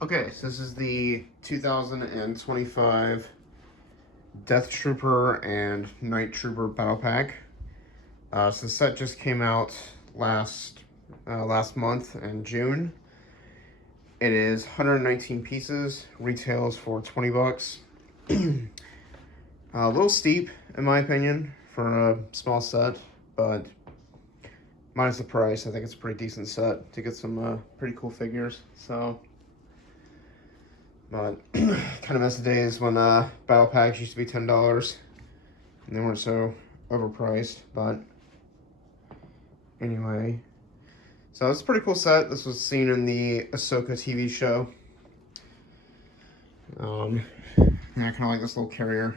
Okay, so this is the 2025 Death Trooper and Night Trooper Battle Pack. So the set just came out last month in June. It is 119 pieces, retails for 20 bucks. A little steep, in my opinion, for a small set, but minus the price, I think it's a pretty decent set to get some pretty cool figures. But kind of miss the days when battle packs used to be $10 and they weren't so overpriced. But anyway, so it's a pretty cool set. This was seen in the Ahsoka TV show. And I kind of like this little carrier.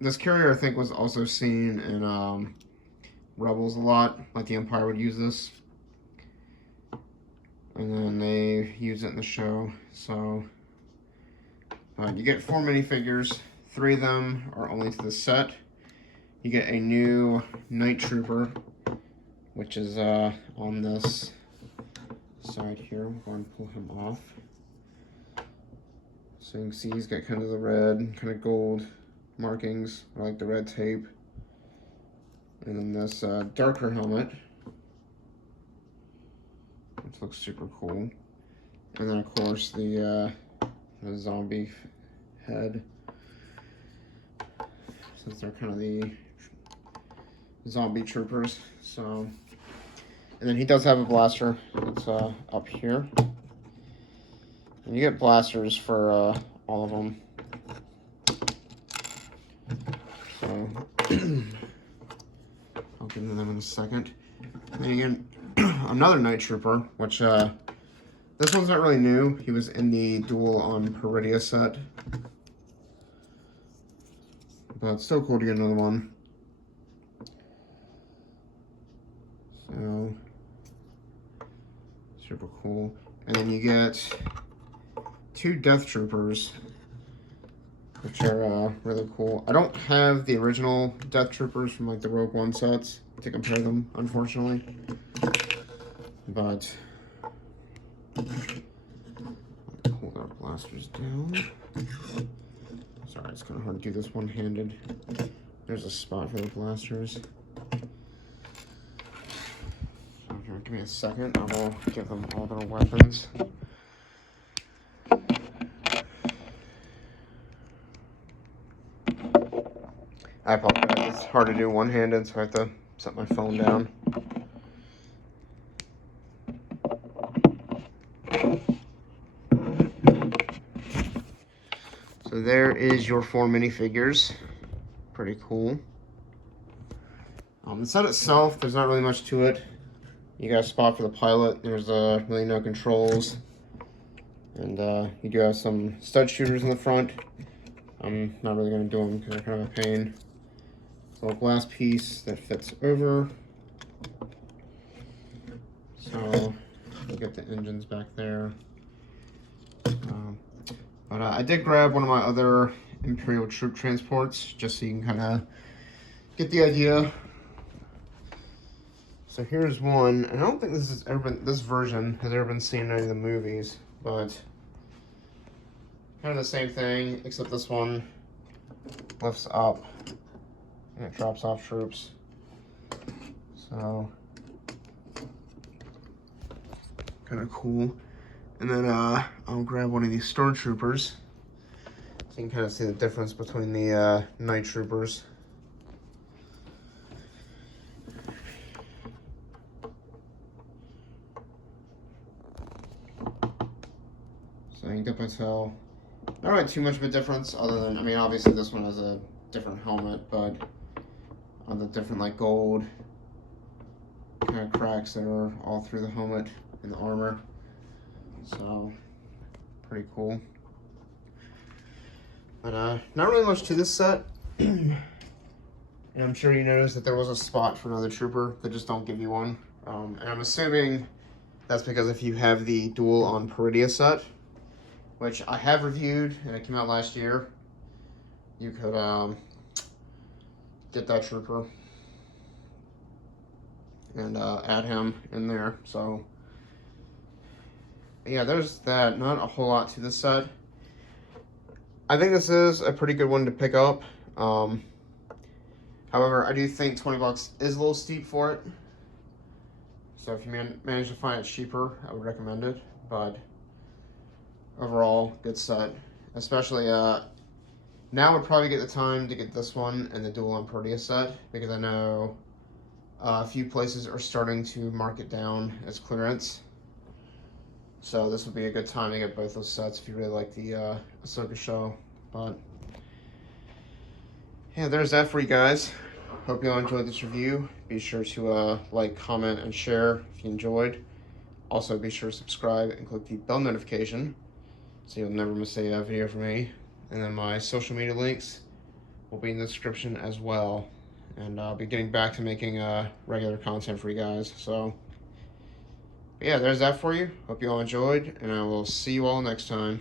This carrier I think was also seen in Rebels a lot. Like the Empire would use this. And then they use it in the show. So you get 4 minifigures. 3 of them are only to the set. You get a new Night Trooper, which is on this side here. We'll go and pull him off. So you can see he's got kind of the red, kind of gold markings, or like the red tape. And then this darker helmet, which looks super cool. And then of course the zombie head, since they're kind of the zombie troopers. So, and then he does have a blaster that's up here. And you get blasters for all of them. So I'll get into them in a second. And then again, another Night Trooper, which this one's not really new. He was in the Duel on Peridia set. But it's still cool to get another one. So, super cool. And then you get 2 Death Troopers, which are really cool. I don't have the original Death Troopers from like the Rogue One sets to compare them, unfortunately. But hold our blasters down. Sorry, it's kind of hard to do this one-handed. There's a spot for the blasters. So here, give me a second. I will give them all their weapons. I apologize. It's hard to do one-handed, so I have to set my phone down. So there is your 4 minifigures. Pretty cool. The set itself, there's not really much to it. You got a spot for the pilot. There's really no controls. And you do have some stud shooters in the front. I'm not really going to do them because they're kind of a pain. So a glass piece that fits over. So we'll get the engines back there. But I did grab one of my other Imperial troop transports, just so you can kind of get the idea. So here's one, and I don't think this version has ever been seen in any of the movies, but kind of the same thing, except this one lifts up and it drops off troops. So kind of cool. And then I'll grab one of these stormtroopers, so you can kind of see the difference between the Night Troopers. So you can definitely tell, not really too much of a difference, other than, I mean, obviously this one has a different helmet, but on the different like gold kind of cracks that are all through the helmet and the armor. So, pretty cool. But not really much to this set. And I'm sure you noticed that there was a spot for another trooper. They just don't give you one. And I'm assuming that's because if you have the Duel on Peridia set, which I have reviewed and it came out last year, you could get that trooper and add him in there. So Yeah, there's that. Not a whole lot to this set. I think this is a pretty good one to pick up. However, I do think 20 bucks is a little steep for it. So if you manage to find it cheaper, I would recommend it. But overall, good set. Especially now would probably get the time to get this one and the Dual Proteus set, because I know a few places are starting to mark it down as clearance. So this would be a good time to get both those sets if you really like the Ahsoka show. But yeah, there's that for you guys. Hope you all enjoyed this review. Be sure to like, comment, and share if you enjoyed. Also, be sure to subscribe and click the bell notification so you'll never miss a video from me. And then my social media links will be in the description as well. And I'll be getting back to making regular content for you guys. So, yeah, there's that for you. Hope you all enjoyed, and I will see you all next time.